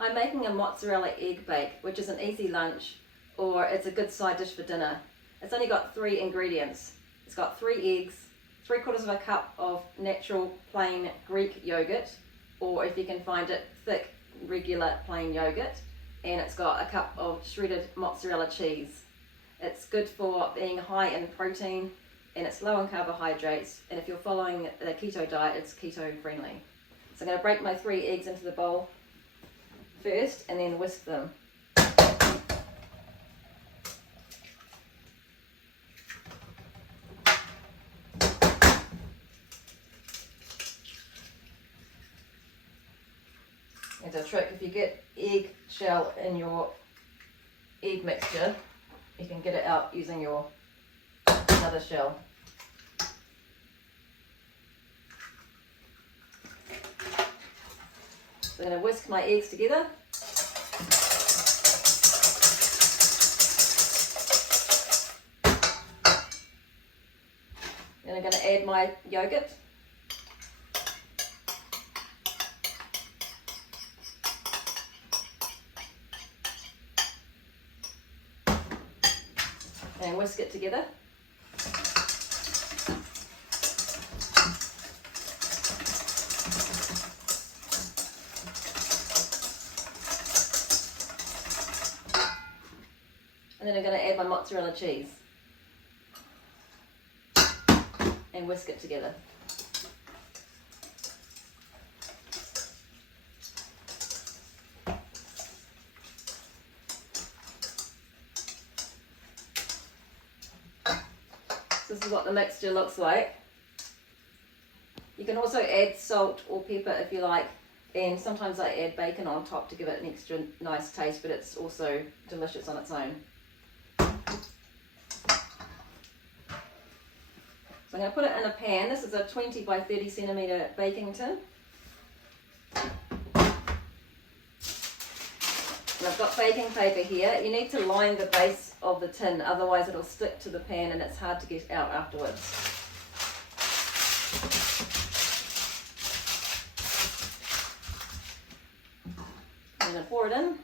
I'm making a mozzarella egg bake, which is an easy lunch, or it's a good side dish for dinner. It's only got 3 ingredients. It's got 3 eggs, 3/4 of a cup of natural plain Greek yogurt, or if you can find it, thick regular plain yogurt, and it's got a cup of shredded mozzarella cheese. It's good for being high in protein, and it's low in carbohydrates, and if you're following the keto diet, it's keto friendly. So I'm going to break my 3 eggs into the bowl first and then whisk them. As a trick, if you get egg shell in your egg mixture, you can get it out using your another shell. So I'm going to whisk my eggs together. Then I'm going to add my yogurt. And whisk it together. And then I'm going to add my mozzarella cheese and whisk it together. This is what the mixture looks like. You can also add salt or pepper if you like, and sometimes I add bacon on top to give it an extra nice taste, but it's also delicious on its own. So I'm going to put it in a pan. This is a 20 by 30 centimetre baking tin. And I've got baking paper here. You need to line the base of the tin, otherwise it'll stick to the pan and it's hard to get out afterwards. I'm going to pour it in.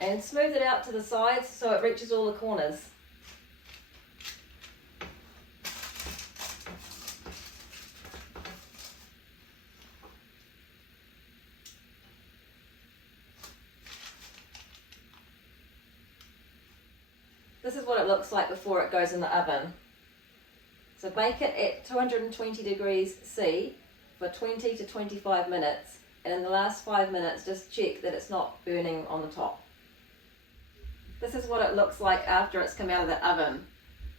And smooth it out to the sides so it reaches all the corners. This is what it looks like before it goes in the oven. So bake it at 220 degrees C for 20 to 25 minutes, and in the last 5 minutes just check that it's not burning on the top. This is what it looks like after it's come out of the oven.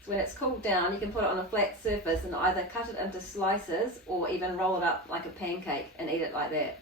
So when it's cooled down, you can put it on a flat surface and either cut it into slices or even roll it up like a pancake and eat it like that.